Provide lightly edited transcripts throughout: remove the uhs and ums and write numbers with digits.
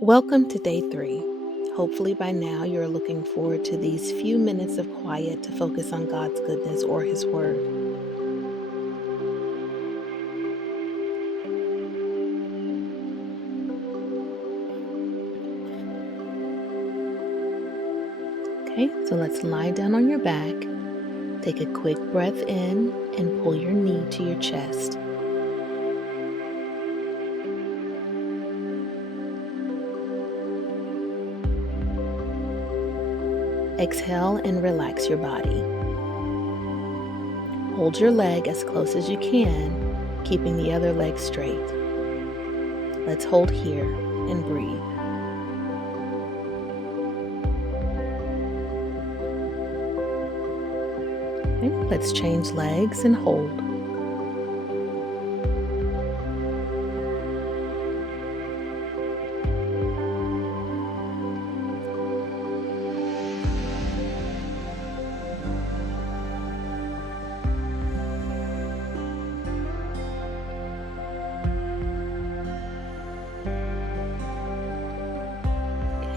Welcome to day 3. Hopefully, by now, you're looking forward to these few minutes of quiet to focus on God's goodness or His Word. Okay, so let's lie down on your back. Take a quick breath in and pull your knee to your chest. Exhale and relax your body. Hold your leg as close as you can, keeping the other leg straight. Let's hold here and breathe. Okay, let's change legs and hold.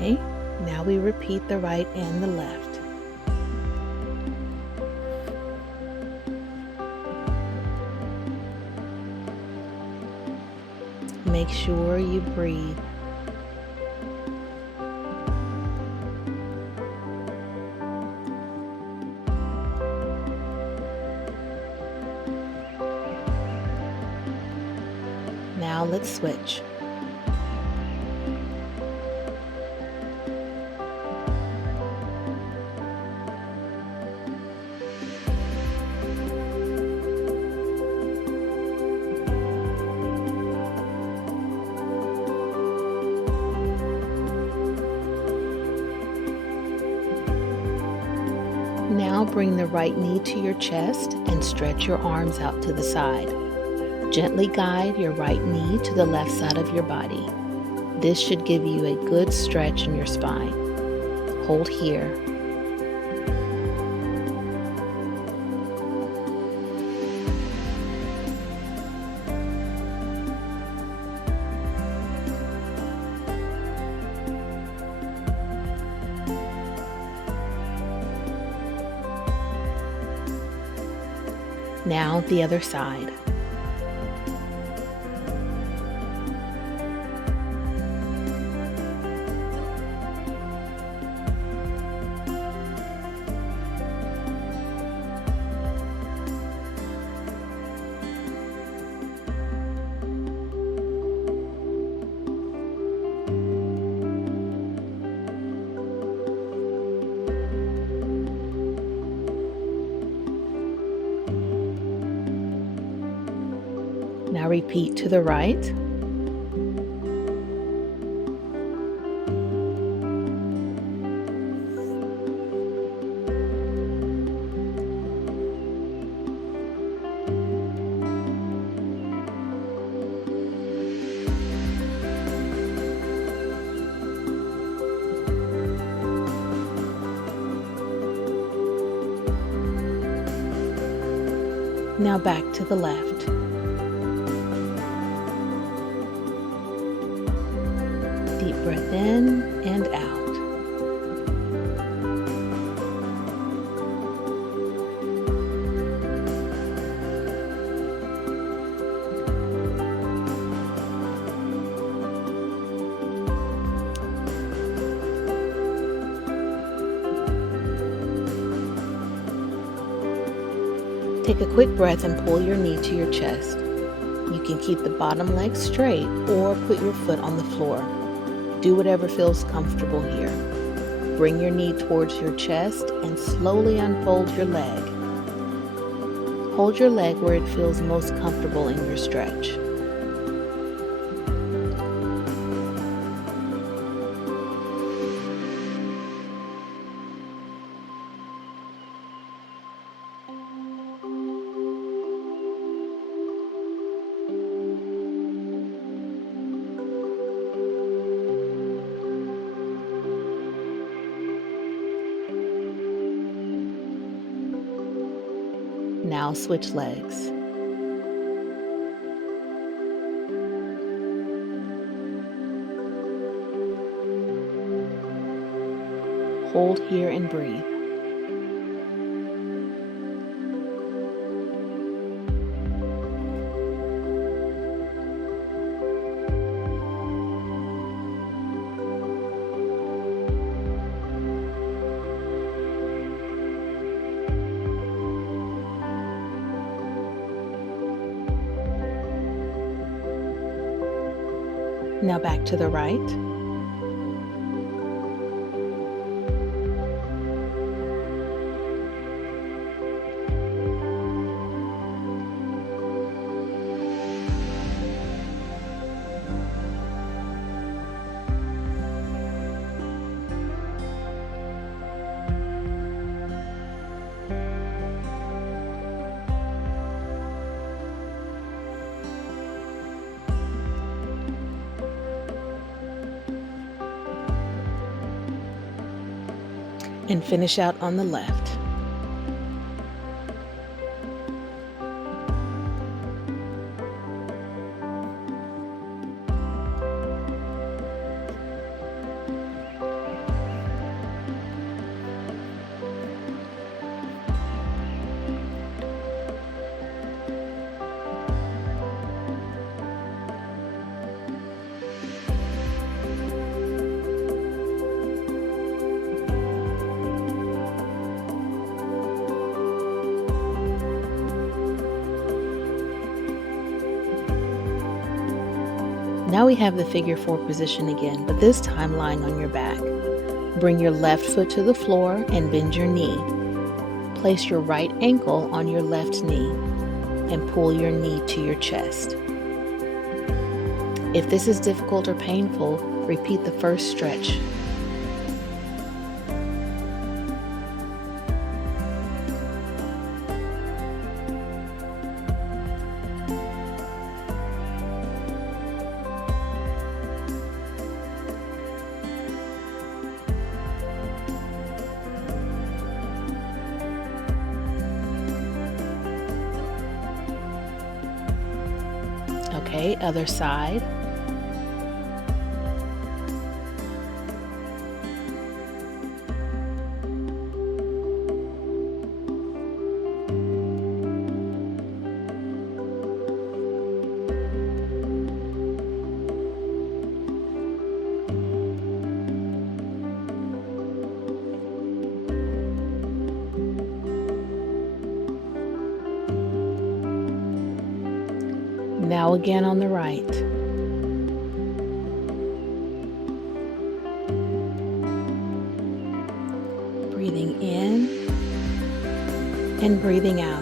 Okay, now we repeat the right and the left. Make sure you breathe. Now let's switch. Now bring the right knee to your chest and stretch your arms out to the side. Gently guide your right knee to the left side of your body. This should give you a good stretch in your spine. Hold here. Now the other side. Now repeat to the right. Now back to the left. Deep breath in and out. Take a quick breath and pull your knee to your chest. You can keep the bottom leg straight or put your foot on the floor. Do whatever feels comfortable here. Bring your knee towards your chest and slowly unfold your leg. Hold your leg where it feels most comfortable in your stretch. Now switch legs. Hold here and breathe. Now back to the right. And finish out on the left. Now we have the figure 4 position again, but this time lying on your back. Bring your left foot to the floor and bend your knee. Place your right ankle on your left knee and pull your knee to your chest. If this is difficult or painful, repeat the first stretch. Okay, other side. Now again on the right. Breathing in and breathing out.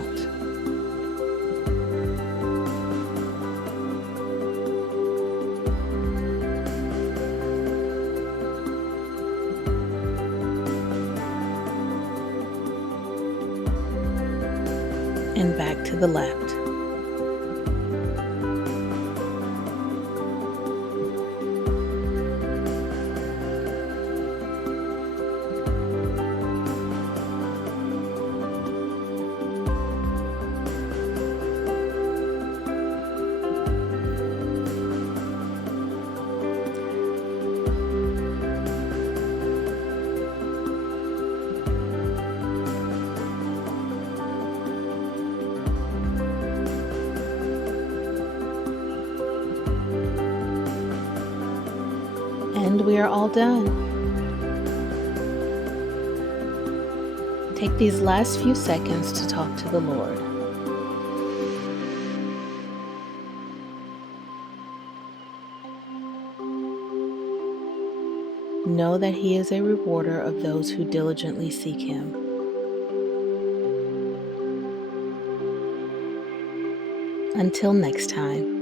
And back to the left. And we are all done. Take these last few seconds to talk to the Lord. Know that He is a rewarder of those who diligently seek Him. Until next time.